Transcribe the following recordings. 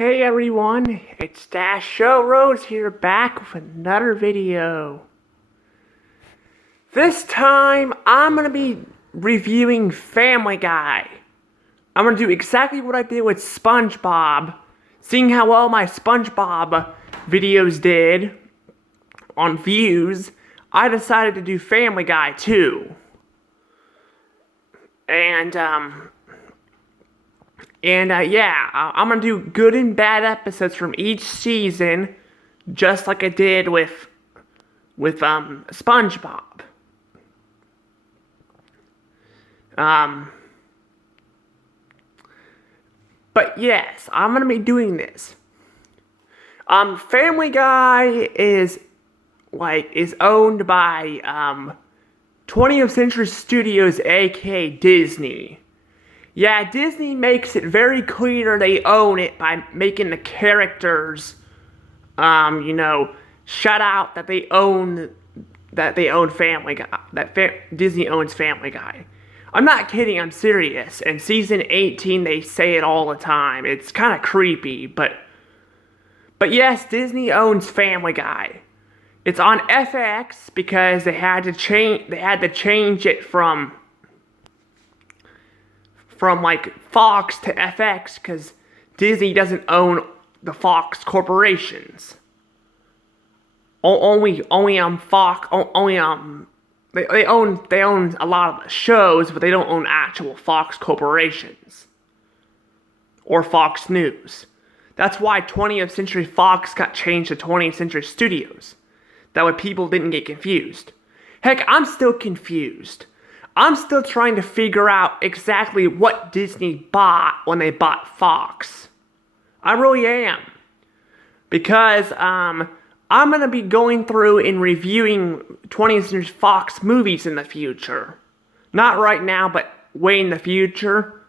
Hey everyone, it's Dash Show Rose here, back with another video. This time, I'm gonna be reviewing Family Guy. I'm gonna do exactly what I did with SpongeBob. Seeing how well my SpongeBob videos did on views, I decided to do Family Guy too. And I'm gonna do good and bad episodes from each season, just like I did with SpongeBob. But yes, I'm gonna be doing this. Family Guy is owned by 20th Century Studios, aka Disney. Yeah, Disney makes it very clear they own it by making the characters, shout out that they own Family Guy, Disney owns Family Guy. I'm not kidding, I'm serious. In season 18, they say it all the time. It's kind of creepy, but yes, Disney owns Family Guy. It's on FX because they had to change it from like Fox to FX because Disney doesn't own the Fox corporations. Only Fox. They own a lot of the shows, but they don't own actual Fox corporations or Fox News. That's why 20th Century Fox got changed to 20th Century Studios. That way people didn't get confused. Heck, I'm still confused. I'm still trying to figure out exactly what Disney bought when they bought Fox. I really am. Because, I'm going to be going through and reviewing 20th Century Fox movies in the future. Not right now, but way in the future.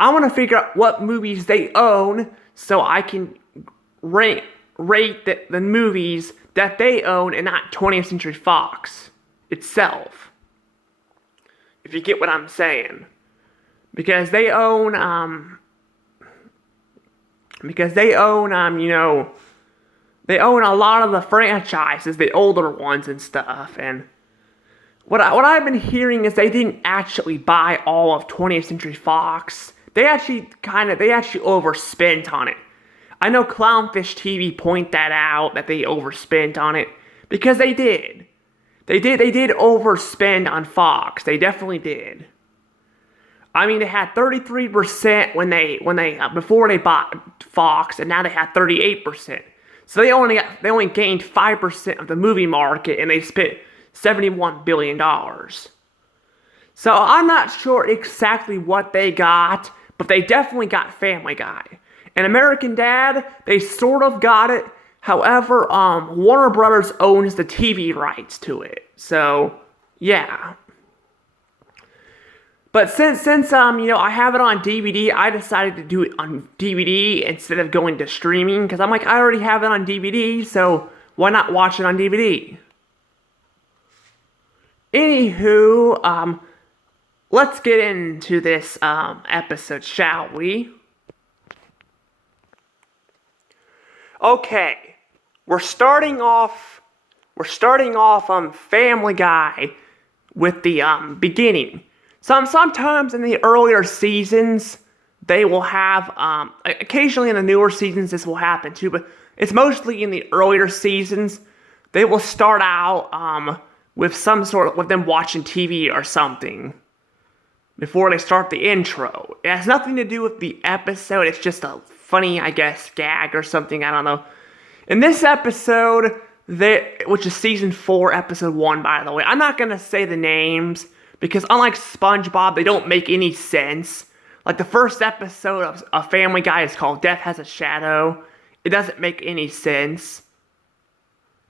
I want to figure out what movies they own so I can rate the movies that they own and not 20th Century Fox itself. If you get what I'm saying. Because they own they own a lot of the franchises, the older ones and stuff. And what I've been hearing is they didn't actually buy all of 20th Century Fox. They actually overspent on it. I know Clownfish TV point that out, that they overspent on it, because they did. They did overspend on Fox. They definitely did. I mean, they had 33% before they bought Fox, and now they had 38%. So they only gained 5% of the movie market, and they spent $71 billion. So I'm not sure exactly what they got, but they definitely got Family Guy. And American Dad, they sort of got it. However, Warner Brothers owns the TV rights to it. So, yeah. But since I have it on DVD, I decided to do it on DVD instead of going to streaming. Because I'm like, I already have it on DVD, so why not watch it on DVD? Anywho, let's get into this episode, shall we? Okay, we're starting off Family Guy with the beginning. Sometimes in the earlier seasons, they will have, occasionally in the newer seasons this will happen too, but it's mostly in the earlier seasons, they will start out with them watching TV or something before they start the intro. It has nothing to do with the episode, it's just a funny, I guess, gag or something, I don't know. In this episode, which is season 4, episode 1, by the way, I'm not gonna say the names, because unlike SpongeBob, they don't make any sense. Like, the first episode of Family Guy is called Death Has a Shadow. It doesn't make any sense.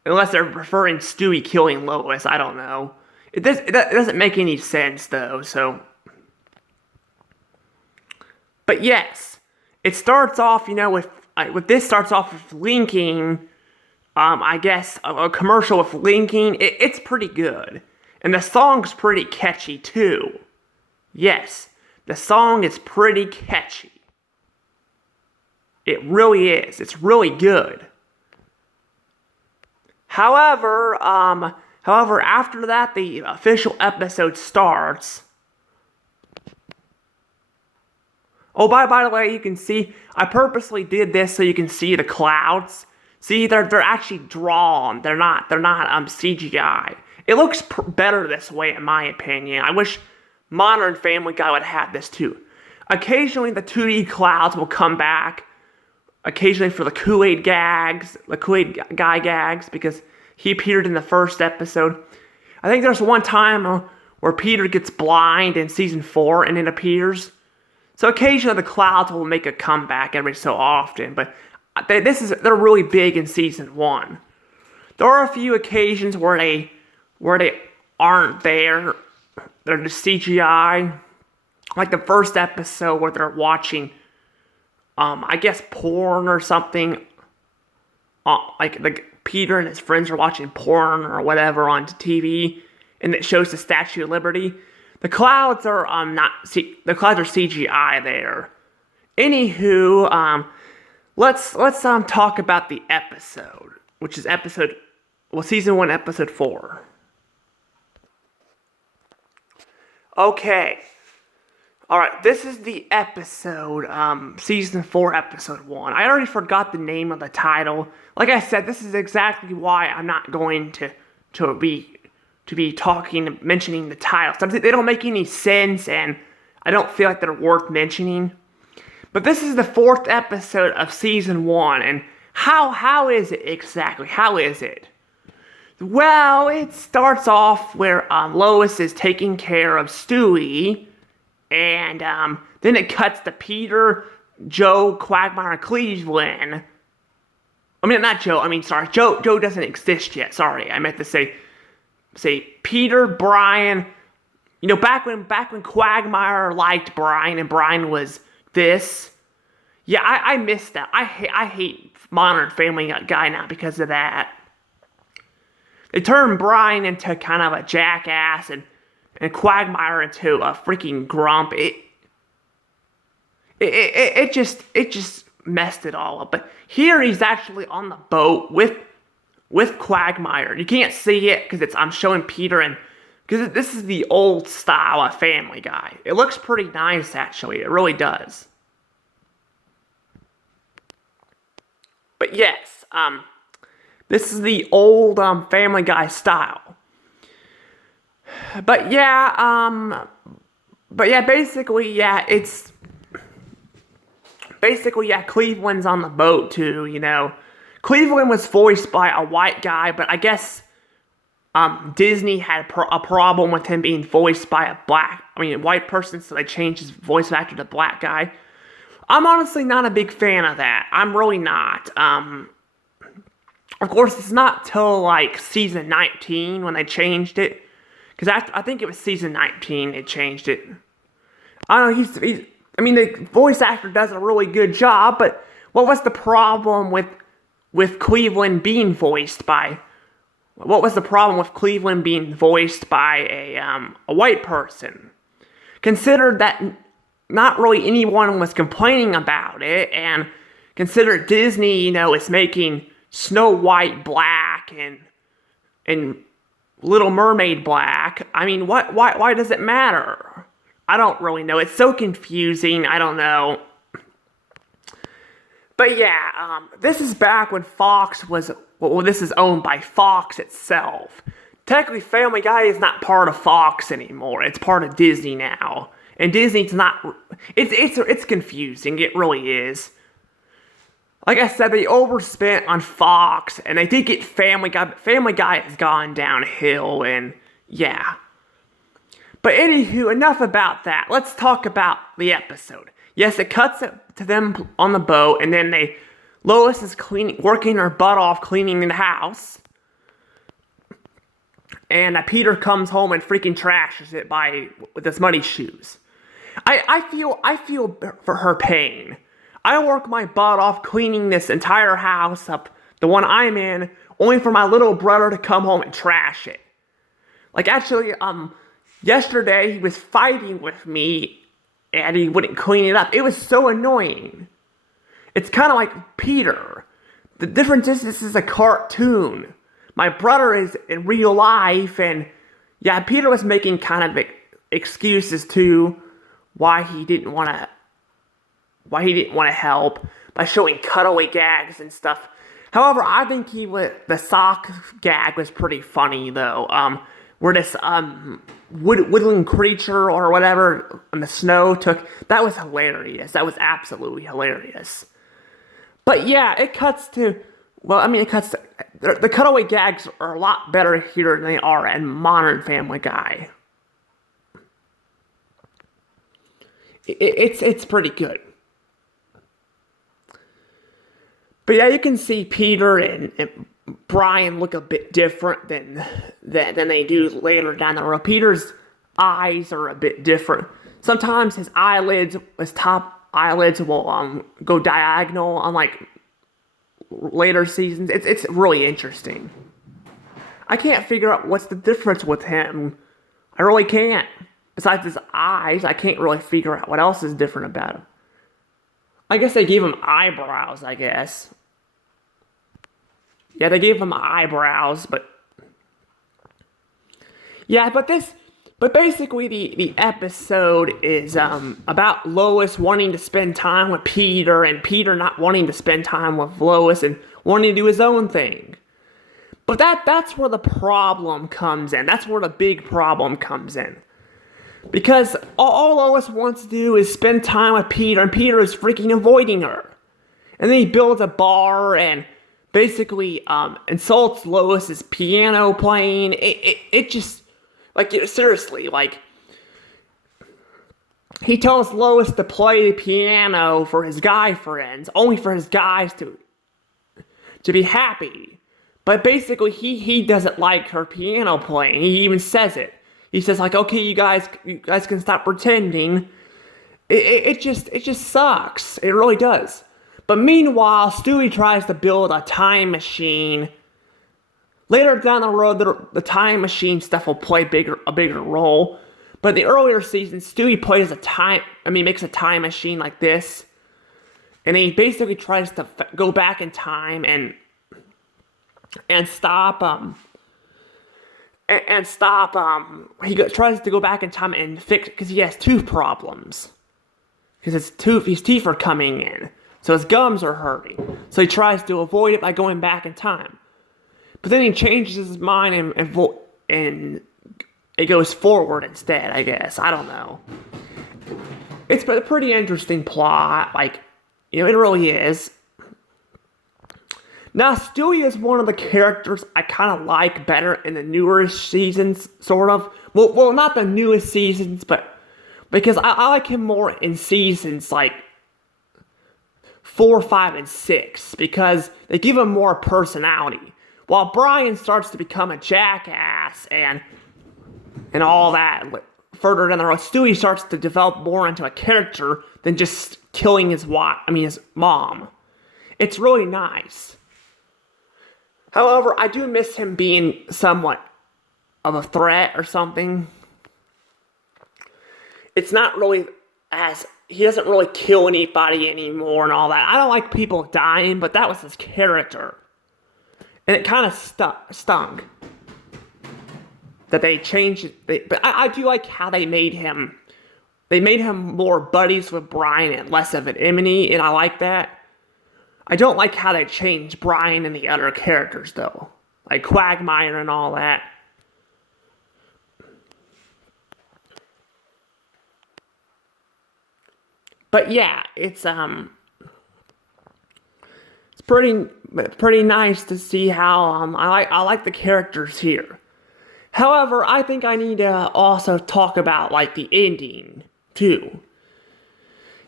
Unless they're referring Stewie killing Lois, I don't know. It doesn't make any sense, though, so. But yes, it starts off, this starts off with linking, I guess, a commercial with linking. It's pretty good. And the song's pretty catchy, too. Yes, the song is pretty catchy. It really is. It's really good. However, after that, the official episode starts. Oh, by the way, you can see, I purposely did this so you can see the clouds. See, they're actually drawn. They're not CGI. It looks better this way, in my opinion. I wish Modern Family Guy would have this too. Occasionally, the 2D clouds will come back. Occasionally for the Kool-Aid gags, the Kool-Aid guy gags, because he appeared in the first episode. I think there's one time where Peter gets blind in season 4 and it appears. So occasionally the clouds will make a comeback every so often, but they're really big in season 1. There are a few occasions where they aren't there. They're just CGI. Like the first episode where they're watching, I guess porn or something. Like Peter and his friends are watching porn or whatever on TV, and it shows the Statue of Liberty. The clouds are the clouds are CGI there. Anywho, let's talk about the episode, which is season 1, episode 4. Okay. Alright, this is the episode, season 4, episode 1. I already forgot the name of the title. Like I said, this is exactly why I'm not going to be mentioning the titles. They don't make any sense, and I don't feel like they're worth mentioning. But this is the 4th episode of season 1, and how is it exactly? How is it? Well, it starts off where Lois is taking care of Stewie, and then it cuts to Peter, Joe, Quagmire, Cleveland. I mean, not Joe. I mean, sorry, Joe doesn't exist yet. Sorry, I meant to say Peter, Brian. You know, back when Quagmire liked Brian and Brian was this. Yeah, I missed that. I hate Modern Family Guy now because of that. They turned Brian into kind of a jackass and Quagmire into a freaking grump. It just messed it all up. But here he's actually on the boat with Quagmire. You can't see it because I'm showing Peter, and because this is the old style of Family Guy. It looks pretty nice, actually. It really does. But yes, this is the old Family Guy style. But yeah, Cleveland's on the boat too, you know. Cleveland was voiced by a white guy, but I guess Disney had a problem with him being voiced by a white person, so they changed his voice actor to black guy. I'm honestly not a big fan of that. I'm really not. Of course, it's not till like season 19 when they changed it. Because I think it was season 19 they changed it. I don't know, the voice actor does a really good job, but what was the problem with Cleveland being voiced by... What was the problem with Cleveland being voiced by a white person? Consider that not really anyone was complaining about it, and consider Disney, is making Snow White black and Little Mermaid black. I mean, why does it matter? I don't really know. It's so confusing. I don't know. But yeah, this is back when Fox was... Well, this is owned by Fox itself. Technically, Family Guy is not part of Fox anymore. It's part of Disney now. And Disney's not... It's confusing. It really is. Like I said, they overspent on Fox, and they did get Family Guy, but Family Guy has gone downhill, and yeah. But anywho, enough about that. Let's talk about the episode. Yes, it cuts to them on the boat, and then Lois is working her butt off cleaning the house. And Peter comes home and freaking trashes it with his muddy shoes. I feel for her pain. I work my butt off cleaning this entire house up, the one I'm in, only for my little brother to come home and trash it. Like, actually, yesterday he was fighting with me, and he wouldn't clean it up. It was so annoying. It's kind of like Peter. The difference is this is a cartoon. My brother is in real life, and yeah, Peter was making kind of excuses too why he didn't want to help by showing cutaway gags and stuff. However, I think the sock gag was pretty funny though. Where this woodland creature or whatever in the snow that was hilarious. That was absolutely hilarious. But yeah, it cuts to the cutaway gags are a lot better here than they are in modern Family Guy. It's pretty good. But yeah, you can see Peter and Brian look a bit different than they do later down the road. Peter's eyes are a bit different. Sometimes his top eyelids will go diagonal on like later seasons. It's really interesting. I can't figure out what's the difference with him. I really can't. Besides his eyes, I can't really figure out what else is different about him. I guess they gave him eyebrows, I guess. Yeah, they gave him eyebrows, but yeah, but basically the episode is about Lois wanting to spend time with Peter and Peter not wanting to spend time with Lois and wanting to do his own thing. But that's where the problem comes in. That's where the big problem comes in. Because all Lois wants to do is spend time with Peter, and Peter is freaking avoiding her. And then he builds a bar and basically insults Lois's piano playing. It just, like, seriously, like, he tells Lois to play the piano for his guy friends, only for his guys to be happy. But basically, he doesn't like her piano playing. He even says it. He says, like, okay, you guys can stop pretending. It just sucks. It really does. But meanwhile, Stewie tries to build a time machine. Later down the road, the time machine stuff will play a bigger role. But in the earlier seasons, Stewie makes a time machine like this. And he basically tries to go back in time and stop tries to go back in time and fix, because he has tooth problems. Because his teeth are coming in. So his gums are hurting. So he tries to avoid it by going back in time. But then he changes his mind and it goes forward instead, I guess. I don't know. It's a pretty interesting plot. Like, it really is. Now, Stewie is one of the characters I kind of like better in the newer seasons, sort of. Well, not the newest seasons, but because I like him more in seasons like 4, 5, and 6, because they give him more personality. While Brian starts to become a jackass and all that further down the road, Stewie starts to develop more into a character than just killing his mom. It's really nice. However, I do miss him being somewhat of a threat or something. It's not really he doesn't really kill anybody anymore and all that. I don't like people dying, but that was his character. And it kind of stung that they changed it. But I do like how they made him more buddies with Brian and less of an enemy, and I like that. I don't like how they changed Brian and the other characters, though. Like Quagmire and all that. But yeah, it's pretty nice to see how I like the characters here. However, I think I need to also talk about like the ending too.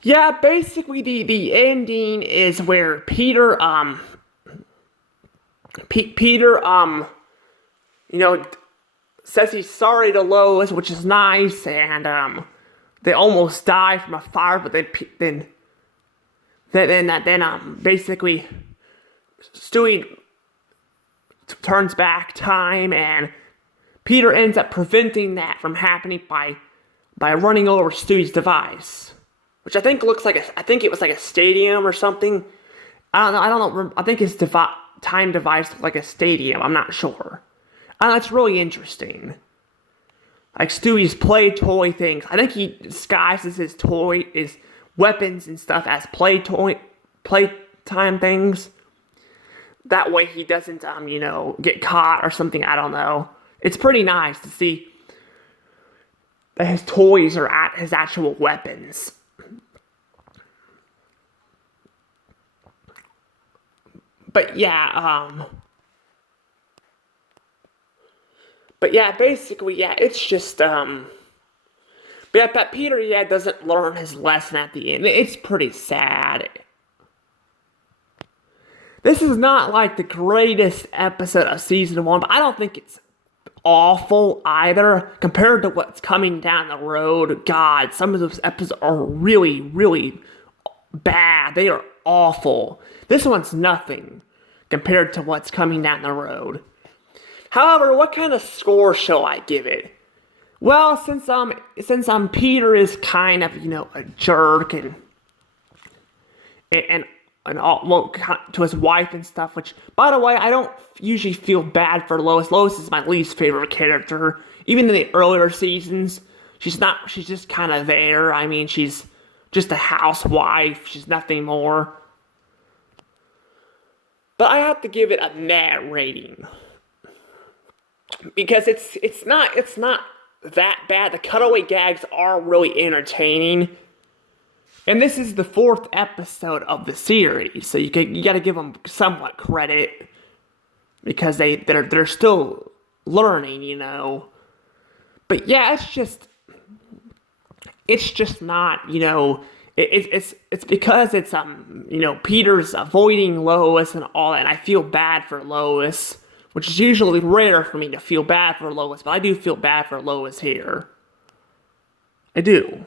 Yeah, basically the ending is where Peter says he's sorry to Lois, which is nice, and they almost die from a fire, but then basically Stewie turns back time, and Peter ends up preventing that from happening by running over Stewie's device. which I think looks like I think it was like a stadium or something. I don't know. I don't know. I think his time device looked like a stadium. I'm not sure. It's really interesting. Like Stewie's play toy things. I think he disguises his weapons and stuff as playtime things. That way he doesn't, get caught or something. I don't know. It's pretty nice to see that his toys are at his actual weapons. But yeah, basically, yeah, it's just, but Peter, doesn't learn his lesson at the end. It's pretty sad. This is not like the greatest episode of season 1, but I don't think it's awful either compared to what's coming down the road. God, some of those episodes are really, really bad. They are awful. This one's nothing compared to what's coming down the road. However, what kind of score shall I give it? Well, since Peter is kind of, a jerk and all, well, to his wife and stuff, which, by the way, I don't usually feel bad for Lois. Lois is my least favorite character. Even in the earlier seasons, she's just kind of there. I mean, she's just a housewife. She's nothing more. But I have to give it a net rating. Because it's not that bad. The cutaway gags are really entertaining. And this is the 4th episode of the series, so you got to give them somewhat credit because they're still learning, But yeah, it's just not, it's because it's Peter's avoiding Lois and all that, and I feel bad for Lois, which is usually rare for me to feel bad for Lois, but I do feel bad for Lois here. I do.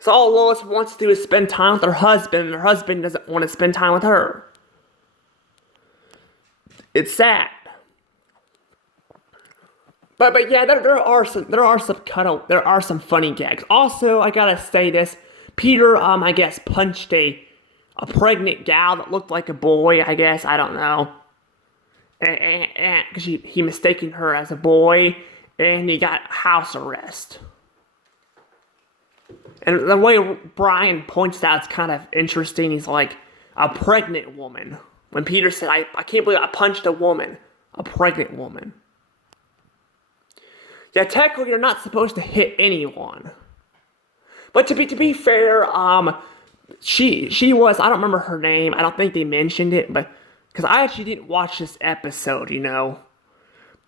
So all Lois wants to do is spend time with her husband, and her husband doesn't want to spend time with her. It's sad. But yeah, there are some funny gags. Also, I gotta say this: Peter, I guess punched a pregnant gal that looked like a boy. I guess, I don't know, and because he mistaken her as a boy, and he got house arrest. And the way Brian points out, it's kind of interesting. He's like, a pregnant woman. When Peter said, I can't believe I punched a woman. A pregnant woman. Yeah, technically you're not supposed to hit anyone. But to be fair, she was, I don't remember her name. I don't think they mentioned it, but, because I actually didn't watch this episode,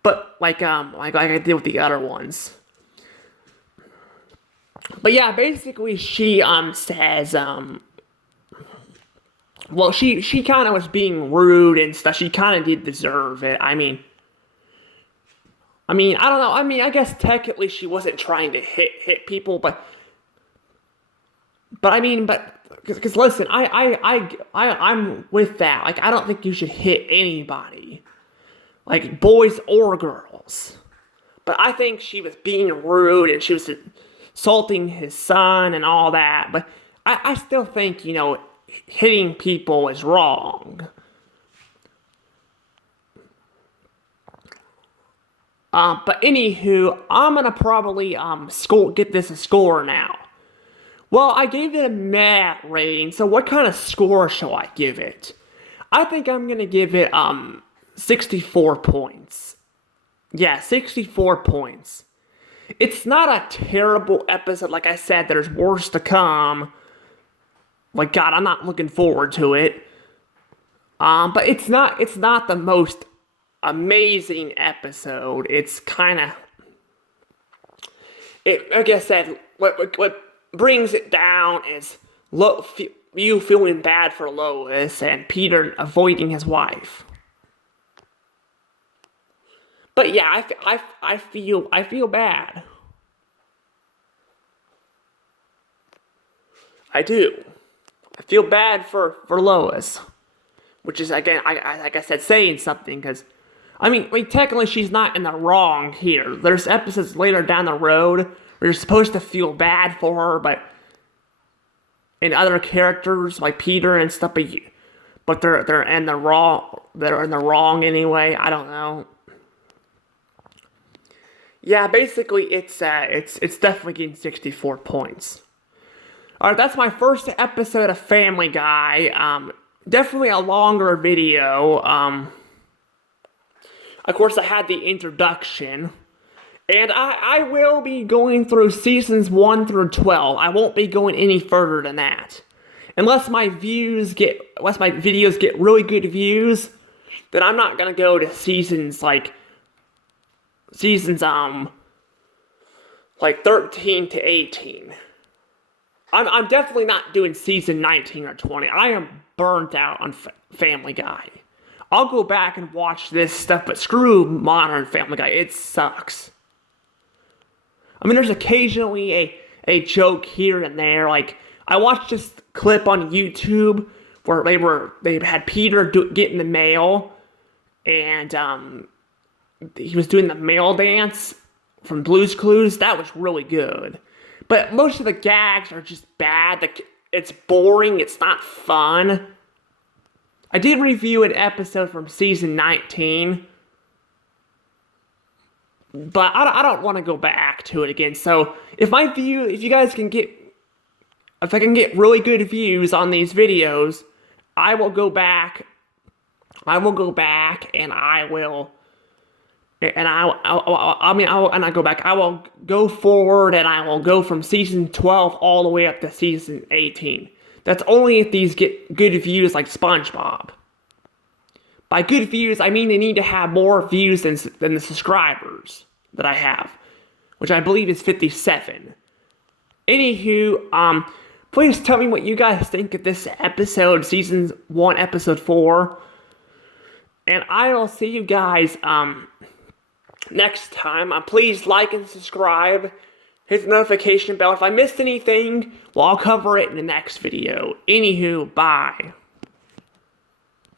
But, like I did with the other ones. But yeah, basically she says well, she kind of was being rude and stuff. She kind of did deserve it. I mean I don't know. I guess technically she wasn't trying to hit people, but because listen, I'm with that. Like, I don't think you should hit anybody, like boys or girls. But I think she was being rude and she was insulting his son and all that. But I still think, hitting people is wrong. But anywho, I'm gonna probably get this a score now. Well, I gave it a meh rating, so what kind of score shall I give it? I think I'm gonna give it 64 points. Yeah, 64 points. It's not a terrible episode. Like I said, there's worse to come. Like, God, I'm not looking forward to it. But it's not the most amazing episode. It's kind of, like I said, what brings it down is you feeling bad for Lois and Peter avoiding his wife. But yeah, I feel bad. I do. I feel bad for Lois, which is, again, like I said, saying something, because technically she's not in the wrong here. There's episodes later down the road where you're supposed to feel bad for her, but and other characters like Peter and stuff, but they're in the wrong. They're in the wrong anyway. I don't know. Yeah, basically it's definitely getting 64 points. Alright, that's my first episode of Family Guy. Definitely a longer video. Of course, I had the introduction. And I will be going through seasons 1 through 12. I won't be going any further than that. Unless my videos get really good views, then I'm not gonna go to seasons like 13 to 18. I'm definitely not doing season 19 or 20. I am burnt out on Family Guy. I'll go back and watch this stuff, but screw modern Family Guy. It sucks. I mean, there's occasionally a joke here and there. Like, I watched this clip on YouTube where they had Peter get in the mail, and he was doing the mail dance from Blue's Clues. That was really good. But most of the gags are just bad. It's boring. It's not fun. I did review an episode from season 19. But I don't want to go back to it again. So if I can get really good views on these videos, I will go back. I will go back and I will go forward and I will go from season 12 all the way up to season 18. That's only if these get good views like SpongeBob. By good views, I mean they need to have more views than the subscribers that I have, which I believe is 57. Anywho, please tell me what you guys think of this episode, season 1, episode 4. And I will see you guys, next time. Please like and subscribe. Hit the notification bell. If I missed anything, well, I'll cover it in the next video. Anywho, bye.